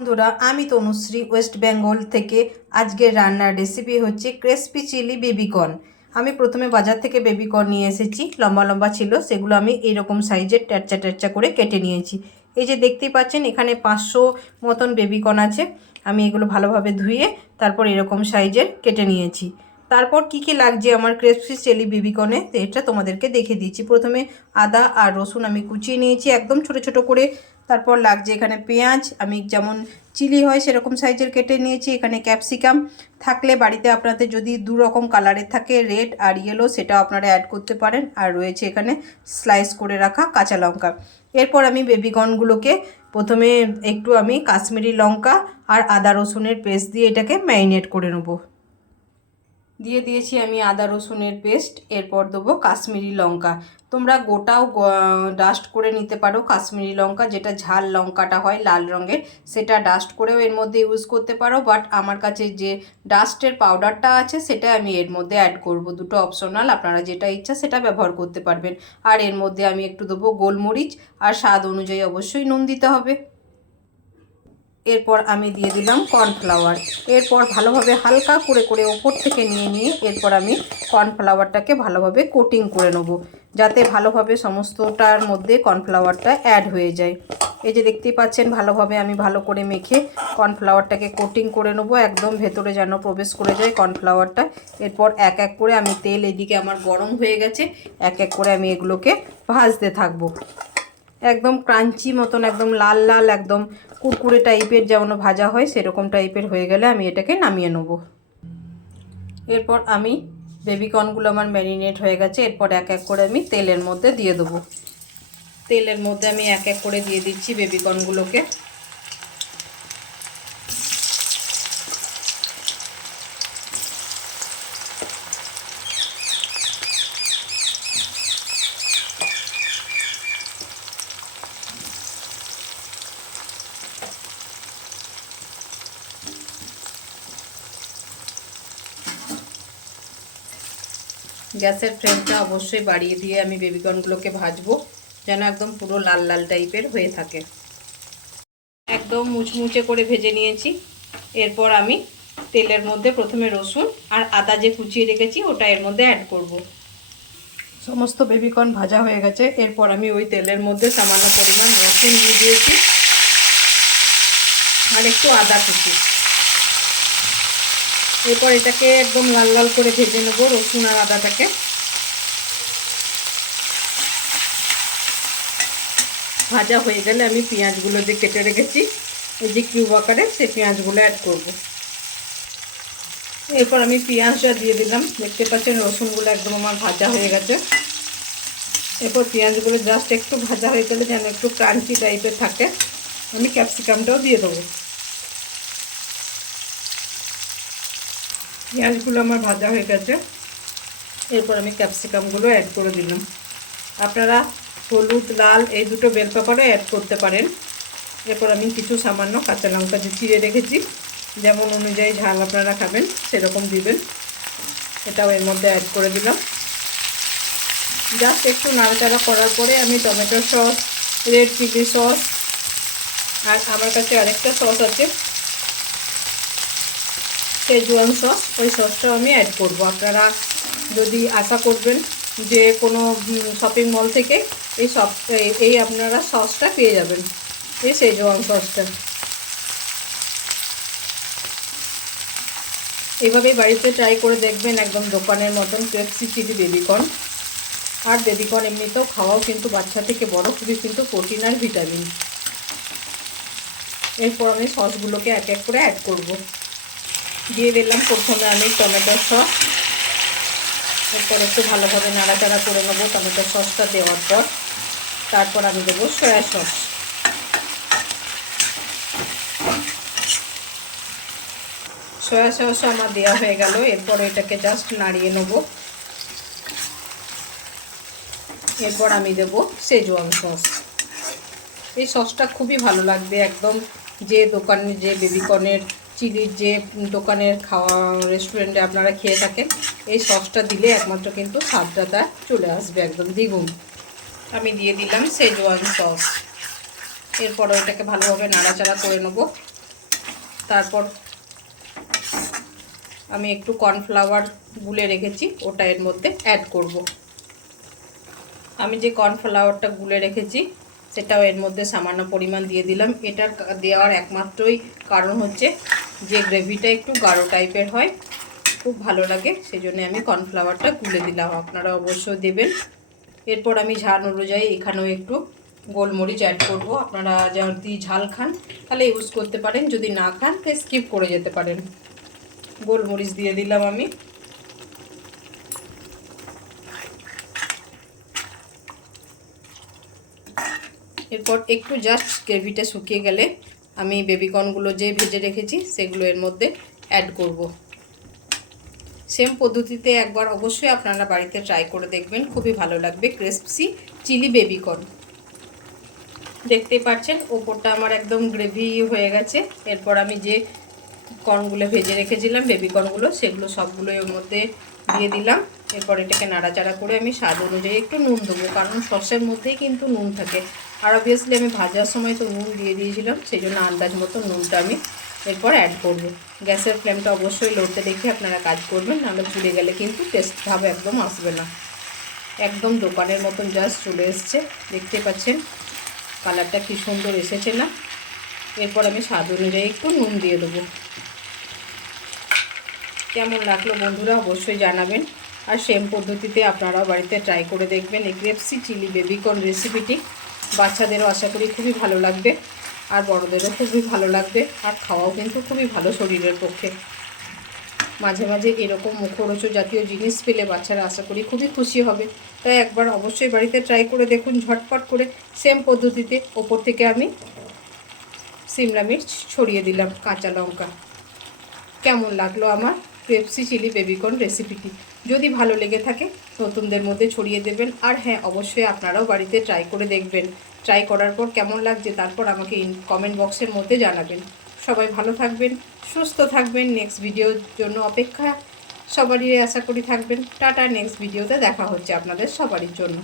বন্ধুরা, আমি তনুশ্রী ওয়েস্ট বেঙ্গল থেকে। আজকের রান্নার রেসিপি হচ্ছে ক্রিসপি চিলি বেবিকর্ন। আমি প্রথমে বাজার থেকে বেবিকর্ন নিয়ে এসেছি, লম্বা লম্বা ছিল, সেগুলো আমি এইরকম সাইজের ট্যাচ্চা ট্যাচ্চা করে কেটে নিয়েছি। এই যে দেখতেই পাচ্ছেন, এখানে 500 মতন বেবিকর্ন আছে। আমি এগুলো ভালোভাবে ধুয়ে তারপর এরকম সাইজের কেটে নিয়েছি। তারপর কি কি লাগছে আমার ক্রিসপি চিলি বেবিকর্নে এটা তোমাদেরকে দেখিয়ে দিচ্ছি। প্রথমে আদা আর রসুন আমি কুচিয়ে নিয়েছি একদম ছোট ছোট করে। তারপর লাগছে এখানে পেঁয়াজ, আমি যেমন চিলি হয় সেরকম সাইজের কেটে নিয়েছি। এখানে ক্যাপসিকাম থাকলে বাড়িতে আপনাদের যদি দু রকম কালারের থাকে, রেড আর ইয়েলো, সেটাও আপনারা অ্যাড করতে পারেন। আর রয়েছে এখানে স্লাইস করে রাখা কাঁচা লঙ্কা। এরপর আমি বেবিকর্নগুলোকে প্রথমে একটু আমি কাশ্মীরি লঙ্কা আর আদা রসুনের পেস্ট দিয়ে এটাকে ম্যারিনেট করে নেবো। দিয়ে দিয়েছি আমি আদা রসুনের পেস্ট। এরপর দেবো কাশ্মীরি লঙ্কা। তোমরা গোটাও ডাস্ট করে নিতে পারো কাশ্মীরি লঙ্কা, যেটা ঝাল লঙ্কাটা হয় লাল রঙের, সেটা ডাস্ট করেও এর মধ্যে ইউজ করতে পারো। বাট আমার কাছে যে ডাস্টের পাউডারটা আছে সেটা আমি এর মধ্যে অ্যাড করব। দুটো অপশনাল, আপনারা যেটা ইচ্ছা সেটা ব্যবহার করতে পারবেন। আর এর মধ্যে আমি একটু দেবো গোলমরিচ, আর স্বাদ অনুযায়ী অবশ্যই নুন দিতে হবে। এরপর আমি দিয়ে দিলাম কর্নফ্লাওয়ার। এরপর ভালোভাবে হালকা করে করে ওপর থেকে নিয়ে এরপর আমি কর্নফ্লাওয়ারটাকে ভালোভাবে কোটিং করে নেব, যাতে ভালোভাবে সমস্তটার মধ্যে কর্নফ্লাওয়ারটা অ্যাড হয়ে যায়। এই যে দেখতেই পাচ্ছেন, ভালোভাবে আমি ভালো করে মেখে কর্নফ্লাওয়ারটাকে কোটিং করে নেব, একদম ভেতরে যেন প্রবেশ করে যায় কর্নফ্লাওয়ারটা। এরপর এক এক করে আমি তেল এদিকে আমার গরম হয়ে গেছে, এক এক করে আমি এগুলোকে ভাজতে থাকবো। একদম ক্রাঞ্চি মতন, একদম লাল লাল, একদম কুরকুরে টাইপের যেমন ভাজা হয় সেরকম টাইপের হয়ে গেলে আমি এটাকে নামিয়ে নেব। এরপর আমি বেবিকর্নগুলো আমার ম্যারিনেট হয়ে গেছে। এরপর এক এক করে আমি তেলের মধ্যে দিয়ে দেবো। তেলের মধ্যে আমি এক এক করে দিয়ে দিচ্ছি বেবিকর্নগুলোকে। গ্যাসের ফ্লেমটা অবশ্যই বাড়িয়ে দিয়ে আমি বেবিকর্নগুলোকে ভাজবো, যেন একদম পুরো লাল লাল টাইপের হয়ে থাকে। একদম মুচমুচে করে ভেজে নিয়েছি। এরপর আমি তেলের মধ্যে প্রথমে রসুন আর আদা যে কুচিয়ে রেখেছি ওটা এর মধ্যে অ্যাড করব। সমস্ত বেবিকর্ন ভাজা হয়ে গেছে। এরপর আমি ওই তেলের মধ্যে সামান্য পরিমাণ রসুন দিয়ে দিয়েছি আর একটু আদা কুচি। এরপর এটাকে একদম লাল লাল করে ভেজে নেব, রসুন আর আদাটাকে। ভাজা হয়ে গেলে আমি পেঁয়াজগুলো যে কেটে রেখেছি এই যে কিউব আকারে, সেই পেঁয়াজগুলো অ্যাড করব। এরপর আমি পেঁয়াজটা দিয়ে দিলাম। দেখতে পাচ্ছেন রসুনগুলো একদম আমার ভাজা হয়ে গেছে। এরপর পেঁয়াজগুলো জাস্ট একটু ভাজা হয়ে গেলে যেন একটু ক্রাঞ্চি টাইপের থাকে, আমি ক্যাপসিকামটাও দিয়ে দেবো। পেঁয়াজগুলো আমার ভাজা হয়ে গেছে। এরপর আমি ক্যাপসিকামগুলো অ্যাড করে দিলাম। আপনারা হলুদ লাল এই দুটো বেল পেপারও অ্যাড করতে পারেন। এরপর আমি কিছু সামান্য কাঁচা লঙ্কা যে চিড়ে রেখেছি, যেমন অনুযায়ী ঝাল আপনারা খাবেন সেরকম দিবেন, এটাও এর মধ্যে অ্যাড করে দিলাম। জাস্ট একটু নাড়াচাড়া করার পরে আমি tomato sauce, red chilli sauce, আর আমার কাছে আরেকটা সস আছে শেজওয়ান সস, ওই সসটাও আমি অ্যাড করব। আপনারা যদি আশা করবেন যে কোনো শপিং মল থেকে এই আপনারা সসটা পেয়ে যাবেন, এই শেজওয়ান সসটা। এইভাবেই বাড়িতে ট্রাই করে দেখবেন, একদম দোকানের মতন ক্রিসপি চিলি বেবিকর্ন। আর বেবিকর্ন এমনিতেও খাওয়াও কিন্তু বাচ্চা থেকে বড় খুবই কিন্তু প্রোটিন আর ভিটামিন। এরপর আমি সসগুলোকে এক এক করে অ্যাড করব। দিয়ে দিলাম প্রথমে আমি টমেটো সস। এরপর একটু ভালোভাবে নাড়াচাড়া করে নেবো টমেটো সসটা দেওয়ার পর। তারপর আমি দেবো সয়া সস। সয়া সস আমার দেওয়া হয়ে গেল। এরপর এটাকে জাস্ট নাড়িয়ে নেব। এরপর আমি দেবো শেজওয়ান সস। এই সসটা খুবই ভালো লাগবে, একদম যে দোকানে যে বেবিকর্নের চিলির যে দোকানের খাওয়া রেস্টুরেন্টে আপনারা খেয়ে থাকেন, এই সসটা দিলে একমাত্র কিন্তু স্বাদটা চলে আসবে একদম দ্বিগুণ। আমি দিয়ে দিলাম শেজওয়ান সস। এরপর ওটাকে ভালোভাবে নাড়াচাড়া করে নেব। তারপর আমি একটু কর্নফ্লাওয়ার গুলে রেখেছি, ওটা এর মধ্যে অ্যাড করব। আমি যে কর্নফ্লাওয়ারটা গুলে রেখেছি সেটাও এর মধ্যে সামান্য পরিমাণ দিয়ে দিলাম। এটার দেওয়ার একমাত্রই কারণ হচ্ছে যে গ্রেভিটা একটু গাঢ় টাইপের হয়, খুব ভালো লাগে, সেই জন্য আমি কর্নফ্লাওয়ারটা গুলে দিলাম। আপনারা অবশ্যই দেবেন। এরপর আমি ঝাল অনুযায়ী এখানেও একটু গোলমরিচ অ্যাড করব। আপনারা যদি ঝাল খান তাহলে ইউজ করতে পারেন, যদি না খান তো স্কিপ করে যেতে পারেন। গোলমরিচ দিয়ে দিলাম আমি। এরপর একটু জাস্ট গ্রেভিটা শুকিয়ে গেলে আমি বেবিকর্নগুলো যে ভেজে রেখেছি সেগুলো এর মধ্যে অ্যাড করব। সেম পদ্ধতিতে একবার অবশ্যই আপনারা বাড়িতে ট্রাই করে দেখবেন, খুবই ভালো লাগবে। ক্রিসপি চিলি বেবিকর্ন, দেখতেই পাচ্ছেন ওপরটা আমার একদম গ্রেভি হয়ে গেছে। এরপর আমি যে কর্নগুলো ভেজে রেখেছিলাম বেবিকর্নগুলো, সেগুলো সবগুলো এর মধ্যে দিয়ে দিলাম। এরপর এটাকে নাড়াচাড়া করে আমি স্বাদ অনুযায়ী একটু নুন দেবো, কারণ সসের মধ্যেই কিন্তু নুন থাকে। আর অবভিয়াসলি আমি ভাজার সময় তো নুন দিয়ে দিয়েছিলাম, সেই জন্য আন্দাজ মতো নুনটা আমি এরপর অ্যাড করব। গ্যাসের ফ্লেমটা অবশ্যই লোতে রেখে আপনারা কাজ করবেন, নাহলে পুড়ে গেলে কিন্তু টেস্ট ভাব একদম আসবে না। একদম দোকানের মতন জাস্ট চলে এসছে, দেখতে পাচ্ছেন কালারটা কি সুন্দর এসেছে না। এরপর আমি স্বাদ অনুযায়ী একটু নুন দিয়ে দেবো। কেমন লাগলো বন্ধুরা অবশ্যই জানাবেন। আর সেম পদ্ধতিতে আপনারাও বাড়িতে ট্রাই করে দেখবেন এই ক্রিসপি চিলি বেবিকর্ন রেসিপিটি। বাচ্চাদেরও আশা করি খুবই ভালো লাগবে, আর বড়দেরও খুবই ভালো লাগবে, আর খাওয়াও কিন্তু খুবই ভালো শরীরের পক্ষে। মাঝে মাঝে এরকম মুখরোচক জাতীয় জিনিস পেলে বাচ্চারা আশা করি খুবই খুশি হবে। তাই একবার অবশ্যই বাড়িতে ট্রাই করে দেখুন ঝটপট করে। সেম পদ্ধতিতে ওপর থেকে আমি সিমলা মির্চ ছড়িয়ে দিলাম, কাঁচা লঙ্কা। কেমন লাগলো আমার ক্রিসপি চিলি বেবিকর্ন রেসিপিটি? যদি ভালো লেগে থাকে নতুনদের মধ্যে ছড়িয়ে দেবেন। আর হ্যাঁ, অবশ্যই আপনারাও বাড়িতে ট্রাই করে দেখবেন। ট্রাই করার পর কেমন লাগছে তারপর আমাকে কমেন্ট বক্সের মধ্যে জানাবেন। সবাই ভালো থাকবেন, সুস্থ থাকবেন। নেক্সট ভিডিওর জন্য অপেক্ষা সবারই আশা করি থাকবেন। টাটা, নেক্সট ভিডিওতে দেখা হচ্ছে আপনাদের সবারই জন্য।